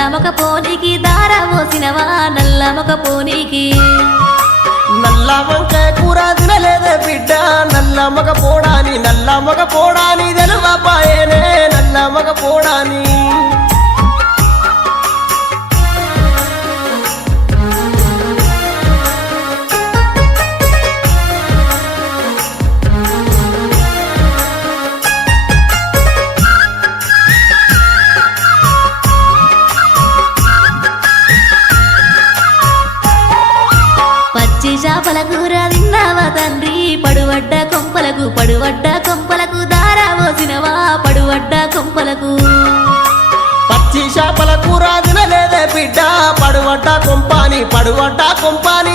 నల్లమొక పోనీకి దార పోసినవా నల్లమొక పోనీకి నల్ల వంకాయ కూర తినలేదే బిడ్డ నల్ల మగ పోడాని తెలువపాయనే నల్ల మగ పోడాని పచ్చి చేపల కూర తిన్నావా తండ్రి పడువడ్డ కొంపలకు దార పోసినవా పడువడ్డ కొంపలకు పచ్చి చేపల కూర తినలేదే బిడ్డ పడువడ్డ కొంపాని